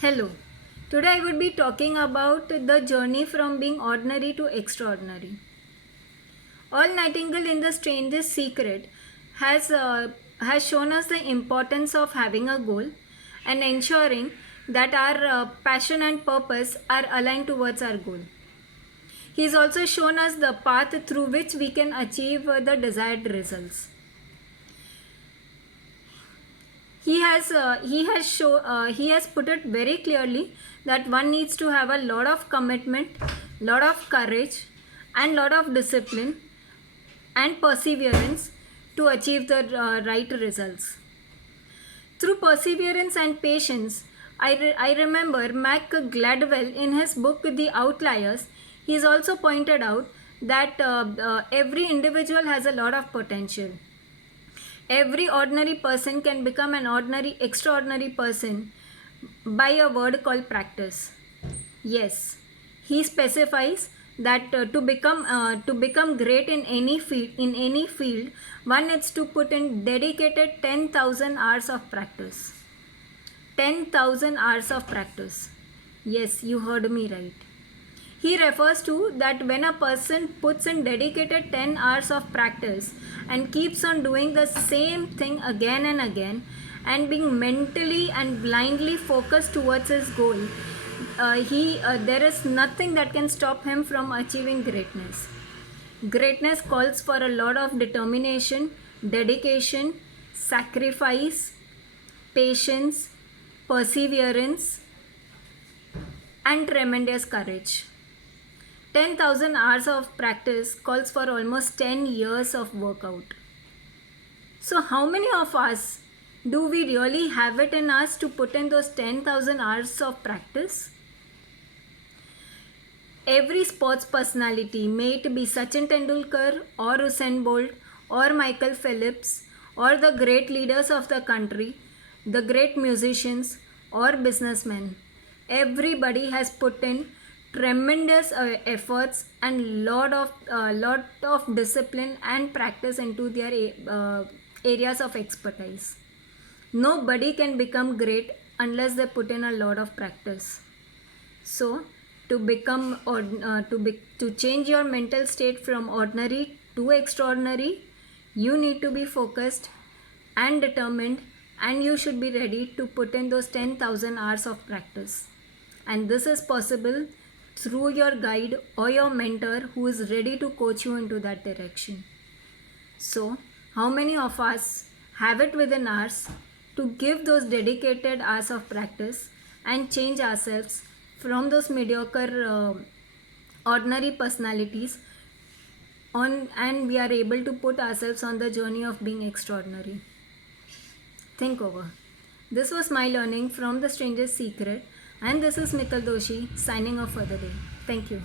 Hello. Today I would be talking about the journey from being ordinary to extraordinary. All Nightingale in The Strangest Secret has shown us the importance of having a goal and ensuring that our passion and purpose are aligned towards our goal. He has also shown us the path through which we can achieve the desired results. He has put it very clearly that one needs to have a lot of commitment, lot of courage, and lot of discipline and perseverance to achieve the right results. Through perseverance and patience, I remember Mac Gladwell in his book The Outliers. He has also pointed out that every individual has a lot of potential. Every ordinary person can become an extraordinary person by a word called practice. Yes, he specifies that to become great in any field, one needs to put in dedicated 10,000 hours of practice. 10,000 hours of practice. Yes, you heard me right. He refers to that when a person puts in dedicated 10 hours of practice and keeps on doing the same thing again and again and being mentally and blindly focused towards his goal, there is nothing that can stop him from achieving greatness. Greatness calls for a lot of determination, dedication, sacrifice, patience, perseverance, and tremendous courage. 10,000 hours of practice calls for almost 10 years of workout. So, how many of us do we really have it in us to put in those 10,000 hours of practice? Every sports personality, may it be Sachin Tendulkar or Usain Bolt or Michael Phelps or the great leaders of the country, the great musicians or businessmen, everybody has put in tremendous efforts and lot of discipline and practice into their areas of expertise. Nobody can become great unless they put in a lot of practice. So to change your mental state from ordinary to extraordinary, you need to be focused and determined, and you should be ready to put in those 10,000 hours of practice. And this is possible through your guide or your mentor who is ready to coach you into that direction. So, how many of us have it within us to give those dedicated hours of practice and change ourselves from those mediocre, ordinary personalities and we are able to put ourselves on the journey of being extraordinary? Think over. This was my learning from The Strangest Secret. And this is Mithal Doshi signing off for the day. Thank you.